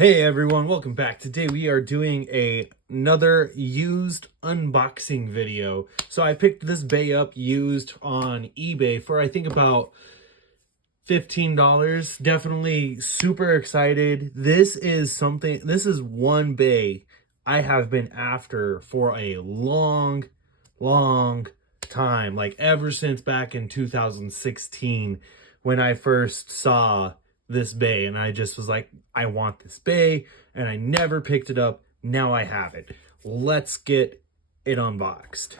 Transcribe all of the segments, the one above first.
Hey everyone, welcome back. Today we are doing another used unboxing video. So I picked this bay up used on eBay for I think about $15. Definitely super excited. This is one bay I have been after for a long time. Like ever since back in 2016 when I first saw this bay, and I just was like, I want this bay, and I never picked it up. Now I have it. Let's get it unboxed.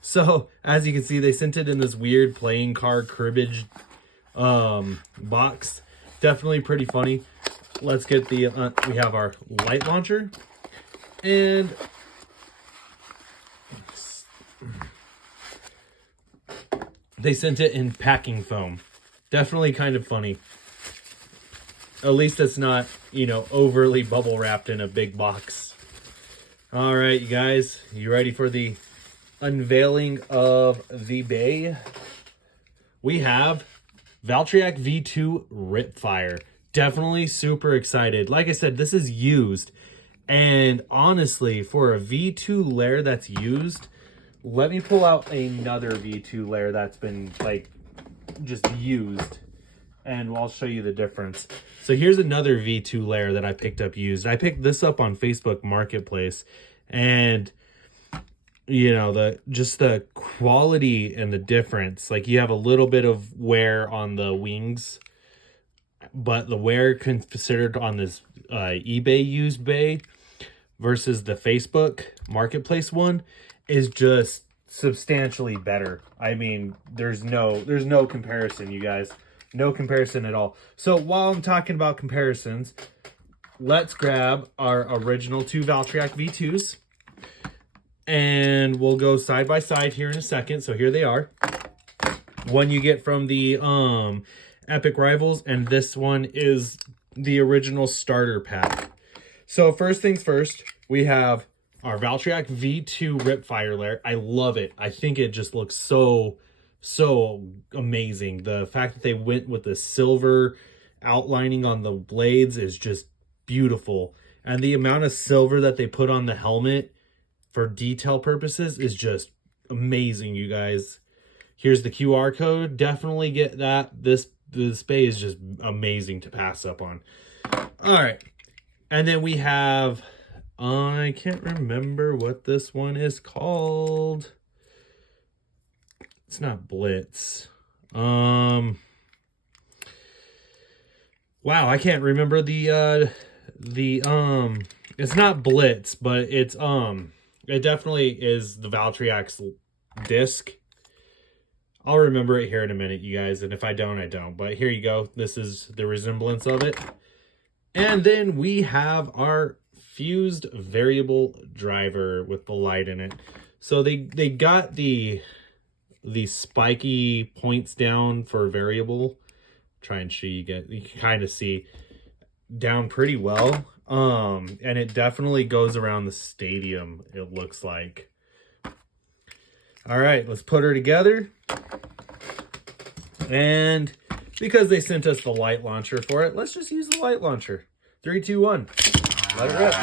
So as you can see, they sent it in this weird playing card cribbage box. Definitely pretty funny. Let's get the we have our light launcher, and they sent it in packing foam. Definitely kind of funny. At least it's not, you know, overly bubble wrapped in a big box. All right, you guys, you ready for the unveiling of the bay? We have Valtryek V2 Ripfire. Definitely super excited. Like I said, this is used. And honestly, for a V2 layer that's used, let me pull out another V2 layer that's been like just used, and I'll show you the difference. So here's another V2 layer that I picked up used. I picked this up on Facebook Marketplace, and you know, the quality and the difference. Like, you have a little bit of wear on the wings, but the wear considered on this eBay used bay versus the Facebook Marketplace one is just substantially better. I mean, there's no comparison, you guys. No comparison at all. So while I'm talking about comparisons, let's grab our original two Valtryek V2s, and we'll go side by side here in a second. So here they are. One you get from the Epic Rivals, and this one is the original starter pack. So first things first, we have our Valtryek V2 Ripfire layer. I love it. I think it just looks so amazing. The fact that they went with the silver outlining on the blades is just beautiful, and the amount of silver that they put on the helmet for detail purposes is just amazing, you guys. Here's the QR code. Definitely get that. This bay is just amazing to pass up on. All right, and then we have, I can't remember what this one is called. It's not Blitz. Wow, I can't remember it's not Blitz, but it's it definitely is the Valtryek's disc. I'll remember it here in a minute, you guys, and if I don't, I don't. But here you go. This is the resemblance of it. And then we have our fused variable driver with the light in it. So they got the spiky points down for variable. Try and show you can kind of see down pretty well. And it definitely goes around the stadium, it looks like. All right, let's put her together. And because they sent us the light launcher for it, let's just use the light launcher. 3, 2, 1. Let it rip.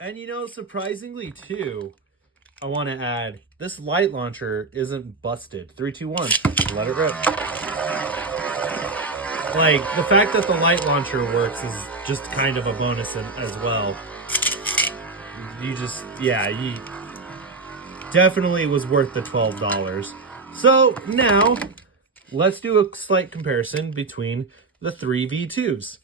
And you know, surprisingly too, I want to add, this light launcher isn't busted. 3, 2, 1. Let it rip. Like, the fact that the light launcher works is just kind of a bonus as well. You definitely was worth the $12. So now let's do a slight comparison between the three V2s.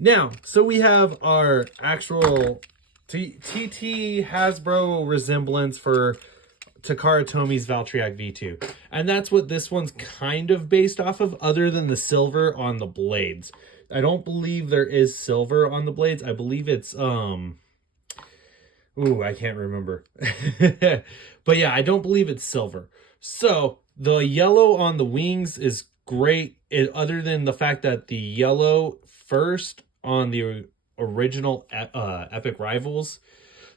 Now, so we have our actual TT Hasbro resemblance for Takara Tomi's Valtryek V2. And that's what this one's kind of based off of, other than the silver on the blades. I don't believe there is silver on the blades. I believe it's, I can't remember. But yeah, I don't believe it's silver. So the yellow on the wings is great, other than the fact that the yellow first on the original Epic Rivals.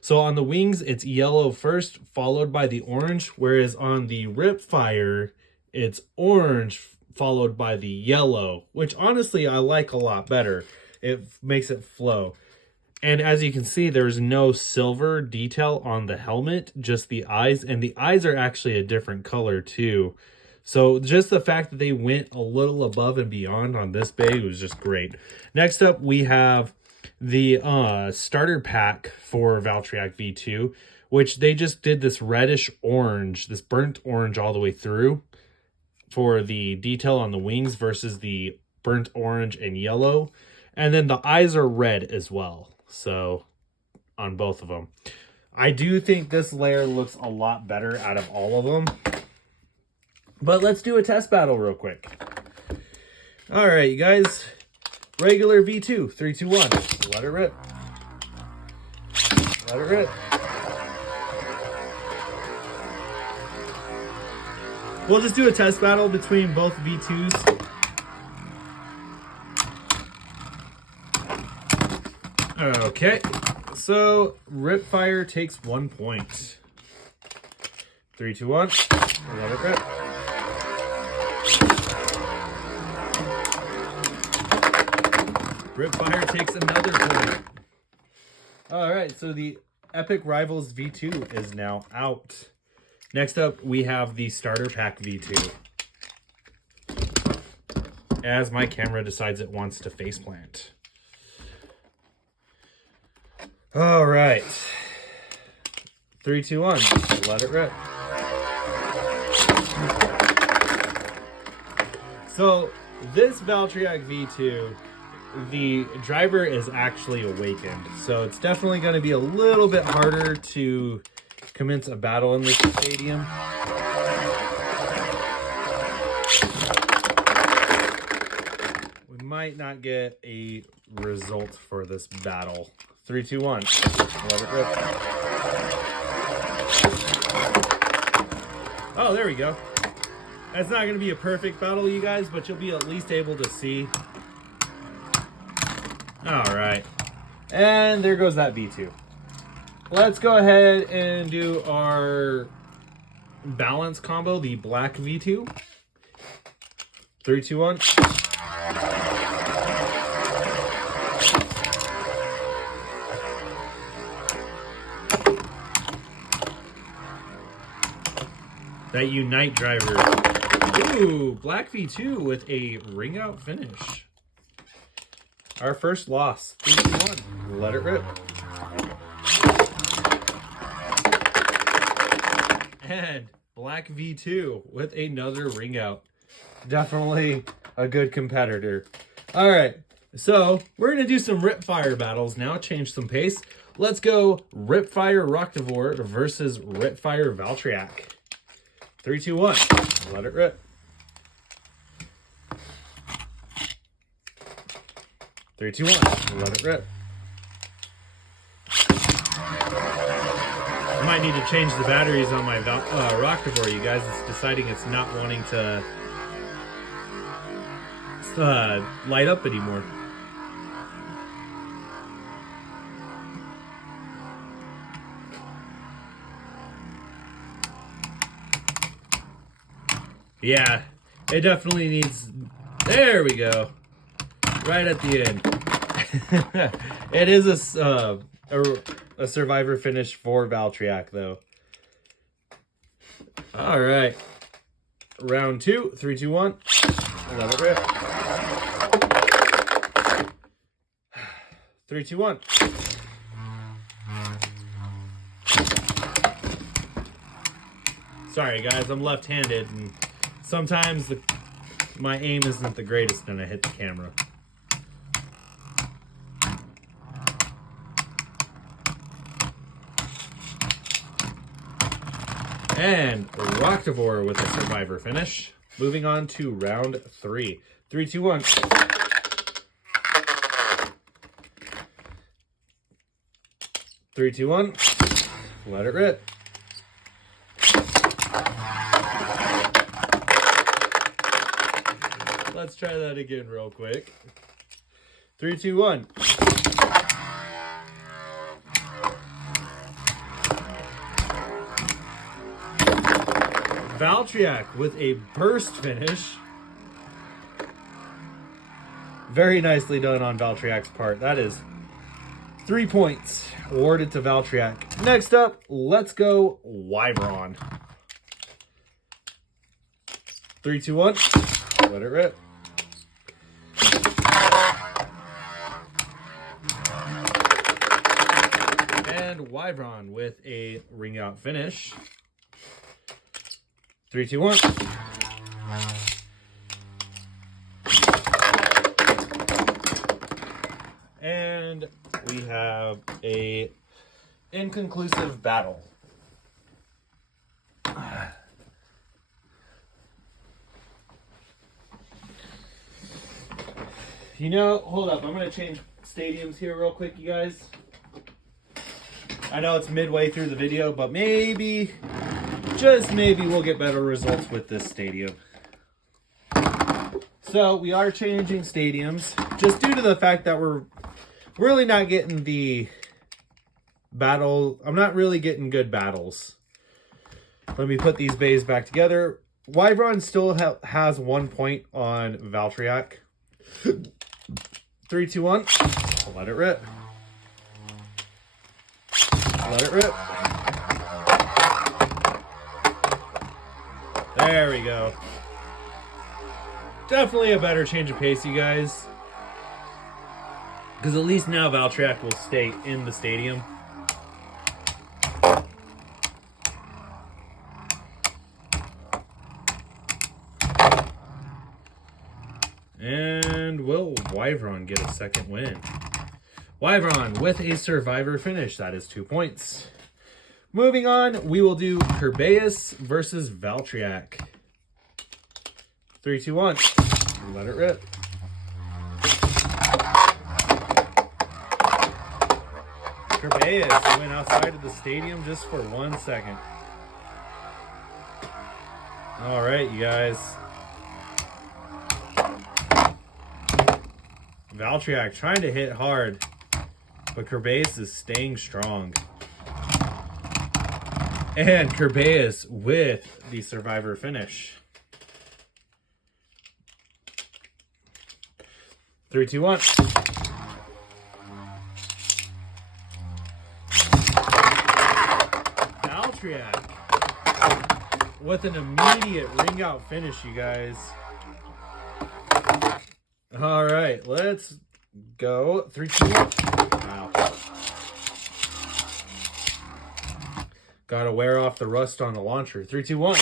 So on the wings, it's yellow first, followed by the orange, whereas on the Ripfire, it's orange followed by the yellow, which honestly I like a lot better. It makes it flow. And as you can see, there's no silver detail on the helmet, just the eyes. And the eyes are actually a different color too. So just the fact that they went a little above and beyond on this bag was just great. Next up, we have the starter pack for Valtryek V2, which they just did this reddish orange, this burnt orange all the way through for the detail on the wings versus the burnt orange and yellow. And then the eyes are red as well. So on both of them, I do think this layer looks a lot better out of all of them. But let's do a test battle real quick. All right, you guys. Regular V2, 3, 2, 1. Let it rip. Let it rip. We'll just do a test battle between both V2s. Okay, so Ripfire takes 1 point. 3, 2, 1. Let it rip. Ripfire takes another point. All right, so the Epic Rivals V2 is now out. Next up, we have the Starter Pack V2. As my camera decides it wants to faceplant. All right. 3, 2, 1. Let it rip. So this Valtryek V2, the driver is actually awakened. So it's definitely going to be a little bit harder to commence a battle in this stadium. We might not get a result for this battle. 3, 2, 1. Let it rip. Oh, there we go. That's not going to be a perfect battle, you guys, but you'll be at least able to see. All right. And there goes that V2. Let's go ahead and do our balance combo, the black V2. 3, 2, 1. That Unite driver. Ooh, black V2 with a ring out finish. Our first loss. 3, 2, 1. Let it rip. And black V2 with another ring out. Definitely a good competitor. All right, so we're going to do some Ripfire battles now, change some pace. Let's go Ripfire Rocktavor versus Ripfire Valtryek. 3, 2, 1. Let it rip. 3, 2, 1. Let it rip. I might need to change the batteries on my Rocktavor, you guys. It's deciding it's not wanting to light up anymore. Yeah, it definitely needs... There we go. Right at the end. It is a survivor finish for Valtryek, though. All right. Round 2. 3, 2, 1. Let it rip. 3, 2, 1. Sorry, guys. I'm left-handed, and sometimes my aim isn't the greatest when I hit the camera. And Rocktavor with a survivor finish. Moving on to round 3. 3, 2, 1. Three, two, 1. Let it rip. Let's try that again real quick. 3, 2, 1. Valtryek with a burst finish. Very nicely done on Valtryek's part. That is 3 points awarded to Valtryek. Next up, let's go Wyvron. 3, 2, 1. Let it rip. And Wyvron with a ring out finish. 3, 2, 1. And we have a inconclusive battle. You know, hold up. I'm going to change stadiums here real quick, you guys. I know it's midway through the video, but maybe, just maybe, we'll get better results with this stadium. So, we are changing stadiums, just due to the fact that we're really not getting the battle. I'm not really getting good battles. Let me put these bays back together. Wyvron still has 1 point on Valtryek. 3, 2, 1. Let it rip. Let it rip. There we go. Definitely a better change of pace, you guys. Because at least now Valtryek will stay in the stadium. And will Wyvron get a second win? Wyvron with a survivor finish. That is 2 points. Moving on, we will do Kerbeus versus Valtryek. 3, 2, 1. Let it rip. Kerbeus went outside of the stadium just for 1 second. All right, you guys. Valtryek trying to hit hard, but Kerbeus is staying strong. And Kerbeus with the survivor finish. 3, 2, 1. Valtryek with an immediate ring out finish, you guys. All right, let's go. 3, 2, 1. Wow. Gotta wear off the rust on the launcher. 3, 2, 1.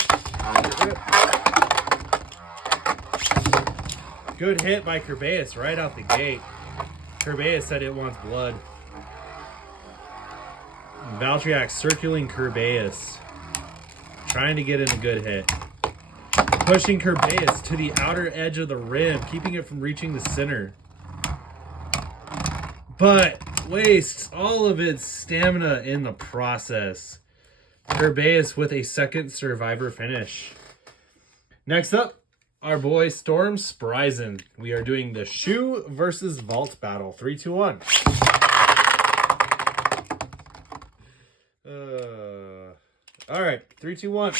Good hit by Kerbeus right out the gate. Kerbeus said it wants blood. Valtryek circling Kerbeus. Trying to get in a good hit. Pushing Kerbeus to the outer edge of the rim, keeping it from reaching the center. But wastes all of its stamina in the process. Kerbeus with a second survivor finish. Next up, our boy Storm Spryzen. We are doing the shoe versus vault battle. 3, 2, 1. All right, 3, 2, 1.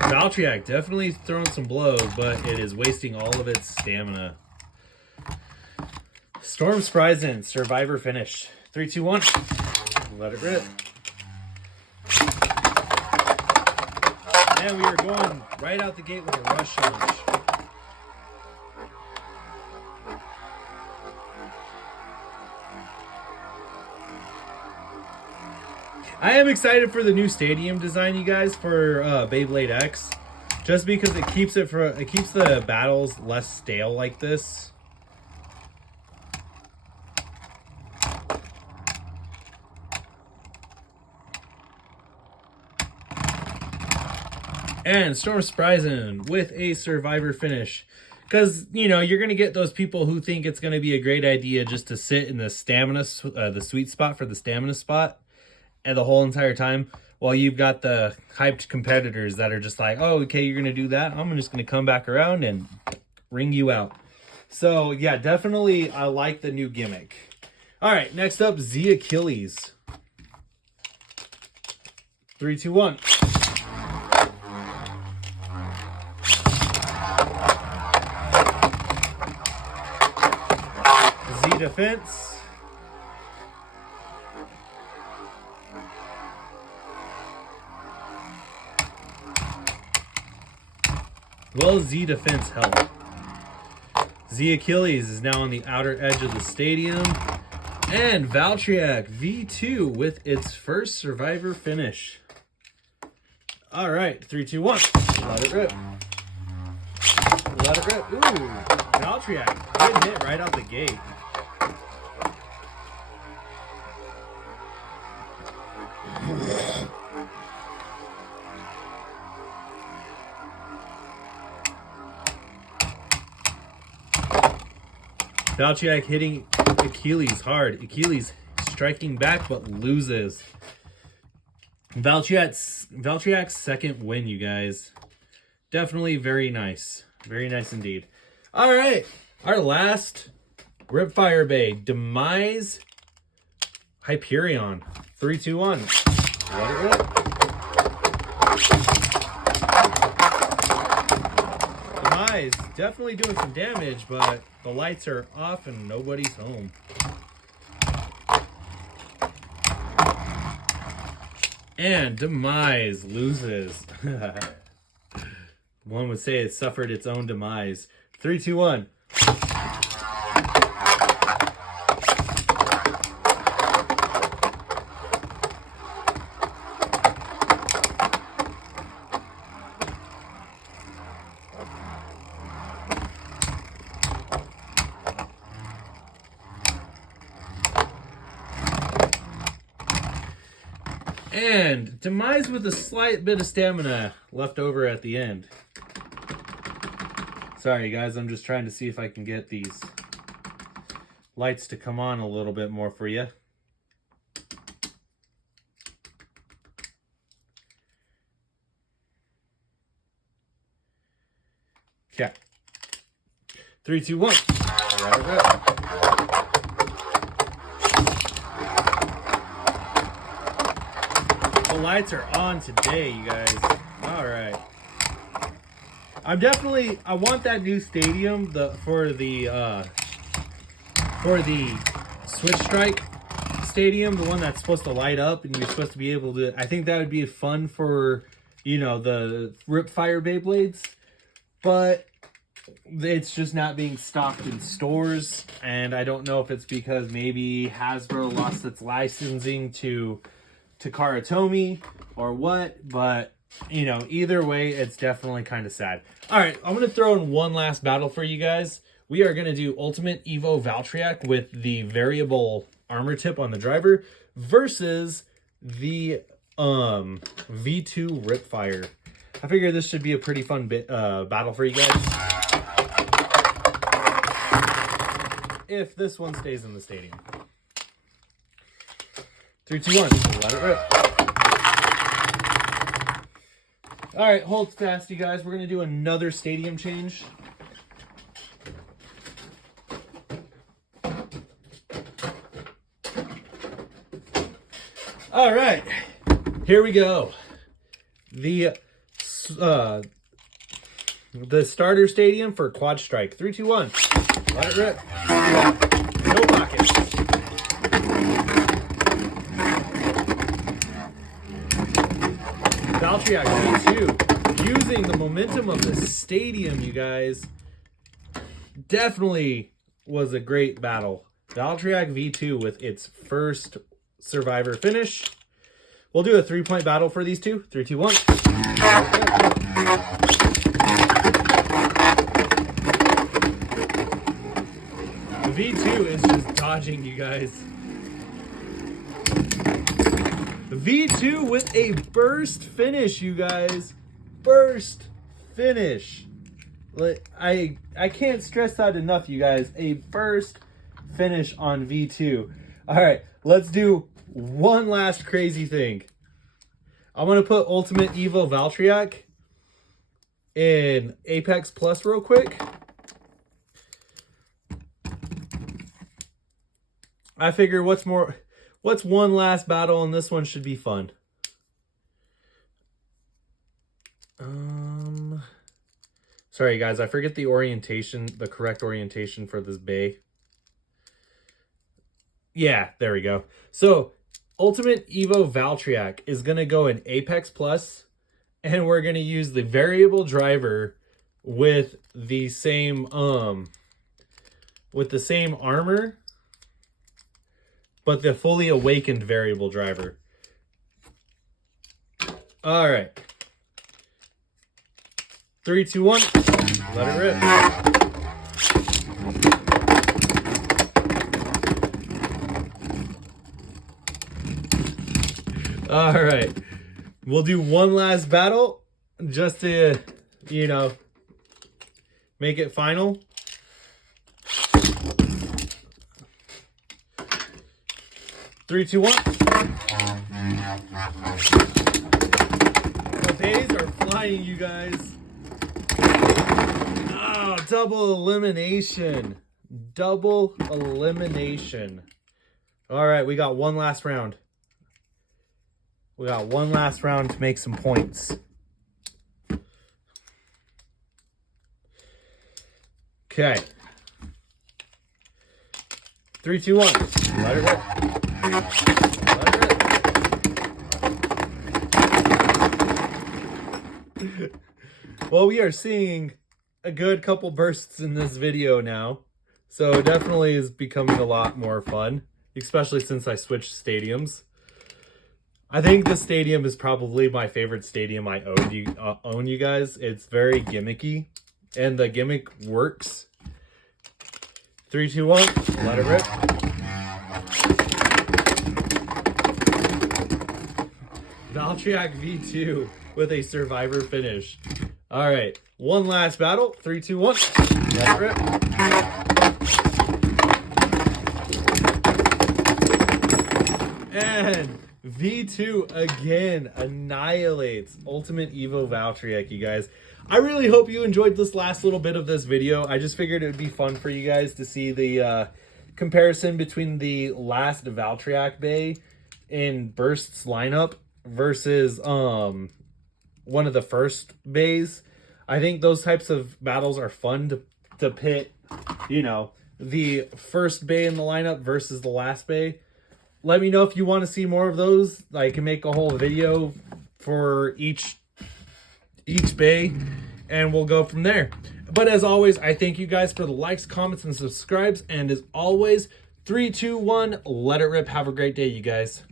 Valtryek definitely throwing some blows, but it is wasting all of its stamina. Storm Spryzen, survivor finish. 3, 2, 1. Let it rip. And we are going right out the gate with a rush launch. I am excited for the new stadium design, you guys, for Beyblade X, just because it keeps the battles less stale like this. And Storm Spryzen with a survivor finish. Because, you know, you're going to get those people who think it's going to be a great idea just to sit in the stamina, the sweet spot for the stamina spot, and the whole entire time. while you've got the hyped competitors that are just like, oh, okay, you're going to do that. I'm just going to come back around and ring you out. So, yeah, definitely I like the new gimmick. All right, next up, Z Achilles. 3, 2, 1. Z Defense. Will Z Defense help? Z Achilles is now on the outer edge of the stadium. And Valtryek V2 with its first Survivor finish. All right, 3, 2, 1. Let it rip. Let it rip. Ooh, Valtryek. Good hit right out the gate. Valtryek hitting Achilles hard. Achilles striking back but loses. Valtryek's second win, you guys. Definitely very nice. Very nice indeed. All right. Our last Ripfire Bay. Demise Hyperion. 3, 2, 1. Let it rip. Demise definitely doing some damage, but the lights are off and nobody's home. And Demise loses. One would say it suffered its own demise. 3, 2, 1. And Demise with a slight bit of stamina left over at the end. Sorry guys, I'm just trying to see if I can get these lights to come on a little bit more for you. Okay. 3, 2, 1. Let it go. The lights are on today, you guys. All right. I want that new stadium for the Switch Strike stadium, the one that's supposed to light up and you're supposed to be able to. I think that would be fun for, you know, the Ripfire Beyblades, but it's just not being stocked in stores, and I don't know if it's because maybe Hasbro lost its licensing to Karatomi or what, but you know, either way, it's definitely kind of sad. All right, I'm going to throw in one last battle for you guys. We are going to do Ultimate Evo Valtryek with the variable armor tip on the driver versus the V2 Ripfire. I figure this should be a pretty fun battle for you guys. If this one stays in the stadium. 3, 2, 1. Let it rip. All right, hold fast, you guys. We're going to do another stadium change. All right, here we go. The starter stadium for Quad Strike. 3, 2, 1. Let it rip. No pockets. Valtryek V2 using the momentum of the stadium, you guys. Definitely was a great battle. Valtryek V2 with its first Survivor finish. We'll do a 3-point battle for these two. 3, 2, 1. The V2 is just dodging, you guys. V2 with a burst finish, you guys. Burst finish. I can't stress that enough, you guys. A burst finish on V2. All right, let's do one last crazy thing. I'm going to put Ultimate Evo Valtryek in Apex Plus real quick. I figure what's one last battle, and this one should be fun. Sorry guys, I forget the orientation, the correct orientation for this bay. Yeah, there we go. So, Ultimate Evo Valtryek is going to go in Apex Plus, and we're going to use the variable driver with the same armor, but the fully awakened variable driver. All right. 3, 2, 1. Let it rip. All right. We'll do one last battle just to, you know, make it final. Three, two, one. The bays are flying, you guys. Oh, double elimination. Double elimination. All right, we got one last round. We got one last round to make some points. Okay. 3, 2, 1. Let it rip. Let it rip. Well, we are seeing a good couple bursts in this video now. So it definitely is becoming a lot more fun, especially since I switched stadiums. I think this stadium is probably my favorite stadium I own, you guys. It's very gimmicky, and the gimmick works. 3, 2, 1, let it rip. Valtryek V2 with a survivor finish. All right, one last battle. 3, 2, 1, let it rip. And V2 again annihilates Ultimate Evo Valtryek, you guys. I really hope you enjoyed this last little bit of this video. I just figured it would be fun for you guys to see the comparison between the last Valtryek bay in Burst's lineup versus one of the first bays. I think those types of battles are fun to pit, you know, the first bay in the lineup versus the last bay. Let me know if you want to see more of those. I can make a whole video for each bay, and we'll go from there. But as always, I thank you guys for the likes, comments, and subscribes. And as always, 3, 2, 1, let it rip. Have a great day, you guys.